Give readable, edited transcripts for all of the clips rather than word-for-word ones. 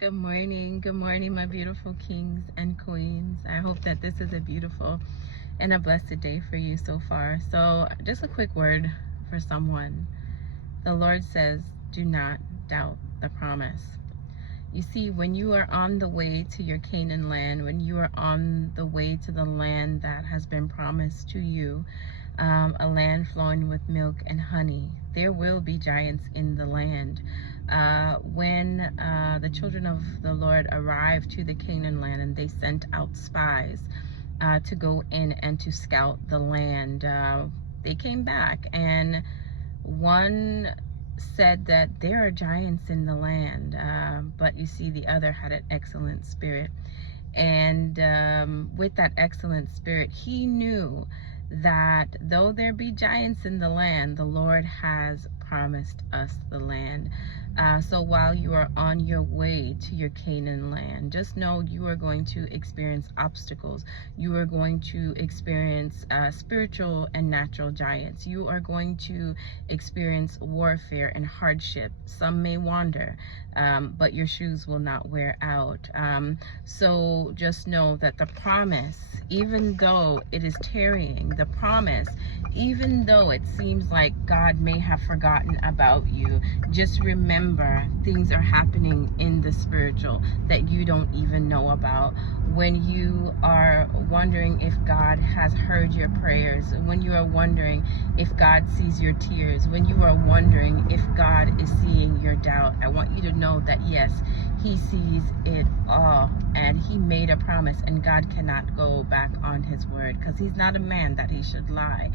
Good morning, my beautiful kings and queens. I hope that this is a beautiful and a blessed day for you so far. So, just a quick word for someone. The Lord says, do not doubt the promise. You see, when you are on the way to your Canaan land, when you are on the way to the land that has been promised to you, a land flowing with milk and honey, there will be giants in the land. When the children of the Lord arrived to the Canaan land and they sent out spies to go in and to scout the land, they came back, and one said that there are giants in the land, but you see, the other had an excellent spirit. And with that excellent spirit, he knew that though there be giants in the land, the Lord has promised us the land. So while you are on your way to your Canaan land, just know you are going to experience obstacles. You are going to experience spiritual and natural giants. You are going to experience warfare and hardship. Some may wander, but your shoes will not wear out. So just know that the promise, even though it is tarrying, the promise, even though it seems like God may have forgotten about you, just remember things are happening in the spiritual that you don't even know about. When you are wondering if God has heard your prayers, when you are wondering if God sees your tears, when you are wondering if God is seeing your doubt, I want you to know that yes, he sees it all, and he made a promise, and God cannot go back on his word, because he's not a man that he should lie.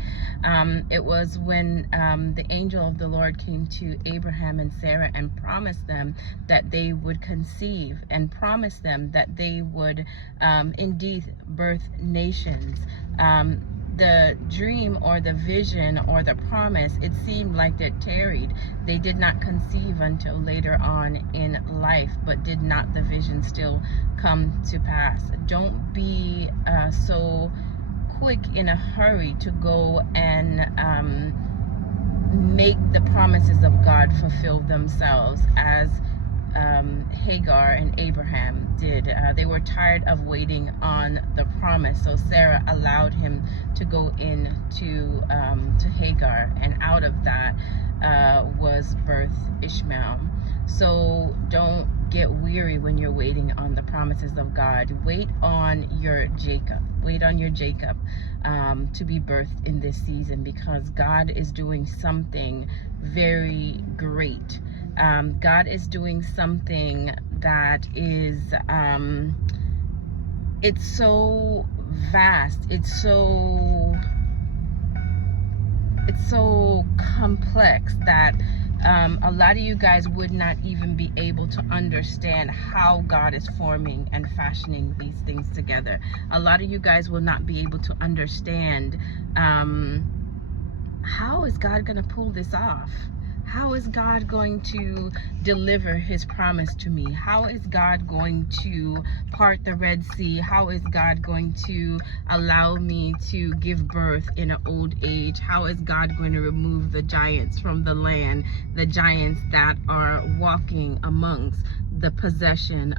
It was when the angel of the Lord came to Abraham and Sarah and promised them that they would conceive, and promised them that they would indeed birth nations. The dream or the vision or the promise, it seemed like it tarried. They did not conceive until later on in life, but did not the vision still come to pass? Don't be so quick in a hurry to go and make the promises of God fulfill themselves, as Hagar and Abraham did. They were tired of waiting on the promise, so Sarah allowed him to go in to Hagar, and out of that was birth Ishmael. So don't get weary when you're waiting on the promises of God. Wait on your Jacob. Wait on your Jacob to be birthed in this season, because God is doing something very great. God is doing something that is, it's so vast, it's so complex that a lot of you guys would not even be able to understand how God is forming and fashioning these things together. A lot of you guys will not be able to understand how is God going to pull this off? How is God going to deliver his promise to me? How is God going to part the Red Sea? How is God going to allow me to give birth in an old age? How is God going to remove the giants from the land, the giants that are walking amongst the possession,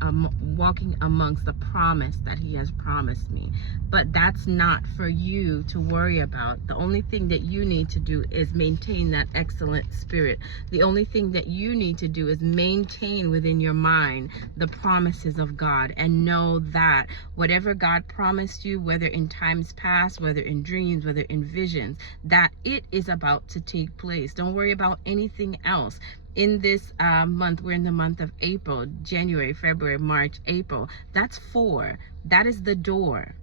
walking amongst the promise that he has promised me? But that's not for you to worry about. The only thing that you need to do is maintain that excellent spirit. The only thing that you need to do is maintain within your mind the promises of God, and know that whatever God promised you, whether in times past, whether in dreams, whether in visions, that it is about to take place. Don't worry about anything else. In this month, we're in the month of April, January, February, March, April. That's 4. That is the door.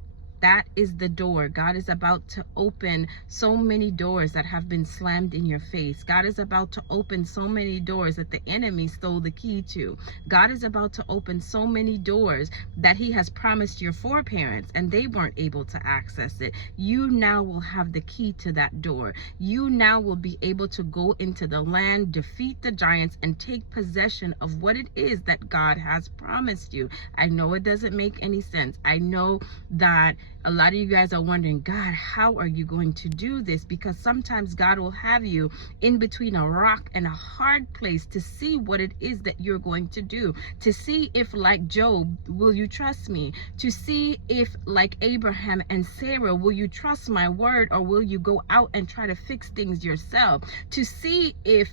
That is the door. God is about to open so many doors that have been slammed in your face. God is about to open so many doors that the enemy stole the key to. God is about to open so many doors that he has promised your foreparents and they weren't able to access it. You now will have the key to that door. You now will be able to go into the land, defeat the giants, and take possession of what it is that God has promised you. I know it doesn't make any sense. I know that A lot of you guys are wondering, God, how are you going to do this? Because sometimes God will have you in between a rock and a hard place to see what it is that you're going to do, to see if, like Job, will you trust me? To see if, like Abraham and Sarah, will you trust my word, or will you go out and try to fix things yourself? To see if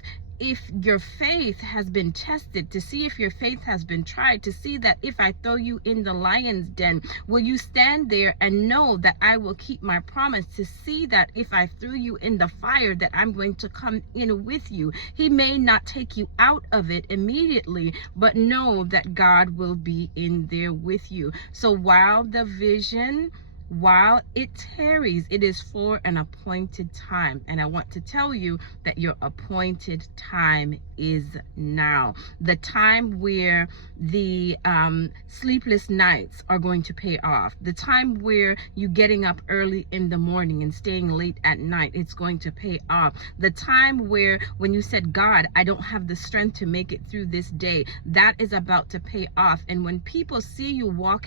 your faith has been tested, to see if your faith has been tried, to see that if I throw you in the lion's den, will you stand there and know that I will keep my promise? To see that if I threw you in the fire, that I'm going to come in with you. He may not take you out of it immediately, but know that God will be in there with you. So while the vision, while it tarries, it is for an appointed time. And I want to tell you that your appointed time is now. The time where the sleepless nights are going to pay off. The time where you getting up early in the morning and staying late at night, it's going to pay off. The time where when you said, God, I don't have the strength to make it through this day, that is about to pay off. And when people see you walking